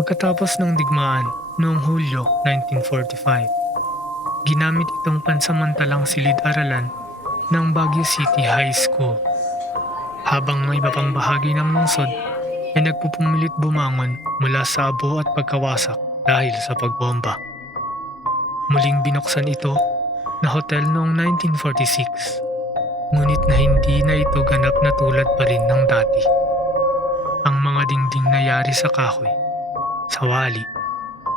Pagkatapos ng digmaan noong Hulyo 1945, ginamit itong pansamantalang silid-aralan ng Baguio City High School. Habang may iba pang bahagi ng lungsod ay nagpupumilit bumangon mula sa abo at pagkawasak dahil sa pagbomba. Muling binuksan ito na hotel noong 1946, ngunit na hindi na ito ganap na tulad pa rin ng dati. Ang mga dingding na yari sa kahoy, sawali,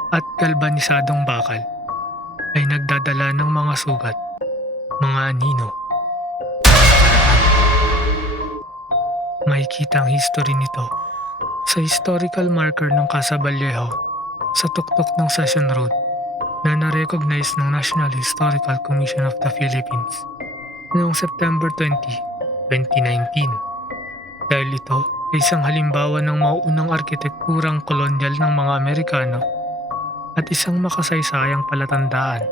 at galbanisadong bakal ay nagdadala ng mga sugat, mga anino. May kitang history nito sa historical marker ng Casa Vallejo sa tuktok ng Session Road na na-recognize ng National Historical Commission of the Philippines noong September 20, 2019. Dahil ito isang halimbawa ng mauunang arkitekturang kolonyal ng mga Amerikano at isang makasaysayang palatandaan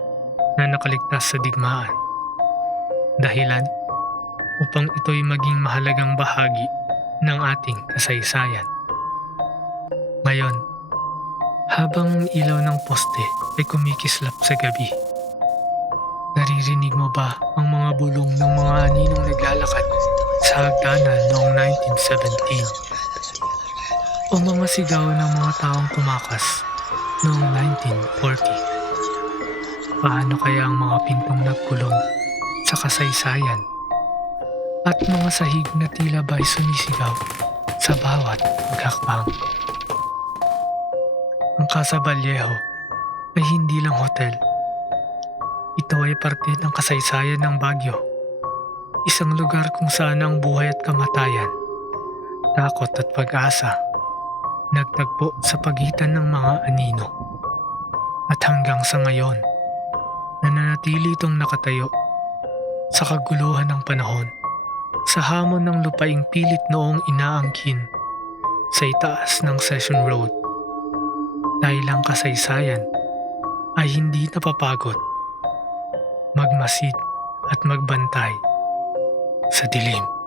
na nakaligtas sa digmaan. Dahilan upang ito'y maging mahalagang bahagi ng ating kasaysayan. Ngayon, habang ang ilaw ng poste ay kumikislap sa gabi, naririnig mo ba ang mga bulong ng mga aninong naglalakad sa hagdanan noong 1917? O mga sigaw ng mga taong tumakas noong 1940? Paano kaya ang mga pintong nagkulong sa kasaysayan at mga sahig na tila ba'y sumisigaw sa bawat paghakbang? Ang Casa Vallejo ay hindi lang hotel. Ito ay parte ng kasaysayan ng Baguio. Isang lugar kung saan ang buhay at kamatayan, takot at pag-asa, nagtagpo sa pagitan ng mga anino. At hanggang sa ngayon, nananatili itong nakatayo sa kaguluhan ng panahon, sa hamon ng lupaing pilit noong inaangkin sa itaas ng Session Road. Dahil ang kasaysayan ay hindi napapagod magmasid at magbantay sa dilim.